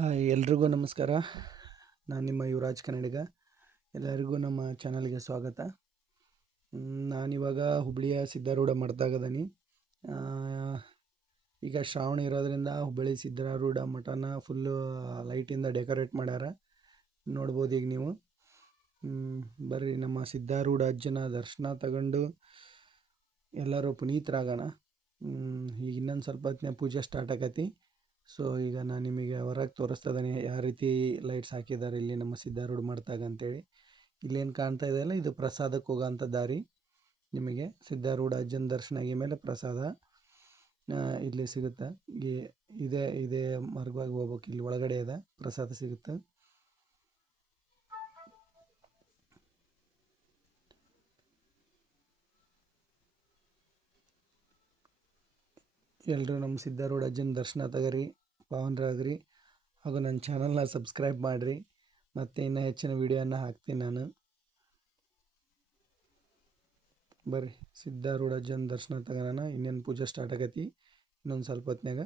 Hi, ಎಲ್ರಿಗೂ ನಮಸ್ಕಾರ. ನಾನು ನಿಮ್ಮ ಯುವರಾಜ್ ಕನ್ನಡಿಗ. ಎಲ್ಲರಿಗೂ ನಮ್ಮ ಚಾನಲ್ಗೆ ಸ್ವಾಗತ. ನಾನಿವಾಗ ಹುಬ್ಬಳ್ಳಿಯ ಸಿದ್ಧಾರೂಢ ಮಠದಾಗದೀನಿ. ಈಗ ಶ್ರಾವಣ ಇರೋದ್ರಿಂದ ಹುಬ್ಬಳ್ಳಿ ಸಿದ್ಧಾರೂಢ ಮಠನ ಫುಲ್ಲು ಲೈಟಿಂದ ಡೆಕೋರೇಟ್ ಮಾಡ್ಯಾರ. ನೋಡ್ಬೋದು ಈಗ ನೀವು. ಬರ್ರಿ, ನಮ್ಮ ಸಿದ್ಧಾರೂಢ ಅಜ್ಜನ ದರ್ಶನ ತಗೊಂಡು ಎಲ್ಲರೂ ಪುನೀತರಾಗೋಣ. ಈಗ ಇನ್ನೊಂದು ಸ್ವಲ್ಪ ಹೊತ್ತಿನ ಪೂಜೆ ಸ್ಟಾರ್ಟ್ ಆಕತಿ ಸೊ, ಈಗ ನಾನು ನಿಮಗೆ ಹೊರಗೆ ತೋರಿಸ್ತಾ ಇದ್ದೀನಿ ಯಾವ ರೀತಿ ಲೈಟ್ಸ್ ಹಾಕಿದ್ದಾರೆ, ಇಲ್ಲಿ ನಮ್ಮ ಸಿದ್ಧಾರೂಢ ಮಾಡ್ತಾಗ ಅಂತೇಳಿ. ಇಲ್ಲೇನು ಕಾಣ್ತಾ ಇದೆಯಲ್ಲ ಇದು ಪ್ರಸಾದಕ್ಕೆ ಹೋಗೋಂಥ ದಾರಿ. ನಿಮಗೆ ಸಿದ್ಧಾರೂಢ ಅಜ್ಜನ ದರ್ಶನ ಆಗಿ ಮೇಲೆ ಪ್ರಸಾದ ಇಲ್ಲಿ ಸಿಗುತ್ತೆ. ಇದೇ ಇದೇ ಮಾರ್ಗವಾಗಿ ಹೋಗ್ಬೇಕು, ಇಲ್ಲಿ ಒಳಗಡೆ ಇದೆ, ಪ್ರಸಾದ ಸಿಗುತ್ತೆ. ಎಲ್ಲರೂ ನಮ್ಮ ಸಿದ್ಧಾರೂಢ ಅಜ್ಜನ ದರ್ಶನ ತಗರಿ. ಪಾವನರಾಗ್ರಿ ಹಾಗೂ ನನ್ನ ಚಾನಲ್ನ ಸಬ್ಸ್ಕ್ರೈಬ್ ಮಾಡಿರಿ. ಮತ್ತು ಇನ್ನೂ ಹೆಚ್ಚಿನ ವೀಡಿಯೋನ ಹಾಕ್ತೀನಿ ನಾನು. ಬರ್ರಿ. ಸಿದ್ಧಾರೂಢ ಜನ್ ದರ್ಶನ ತಗೋಣ ಇನ್ನೇನು ಪೂಜೆ ಸ್ಟಾರ್ಟ್ ಆಗೈತಿ ಇನ್ನೊಂದು ಸ್ವಲ್ಪ ಹೊತ್ನ್ಯಾಗ.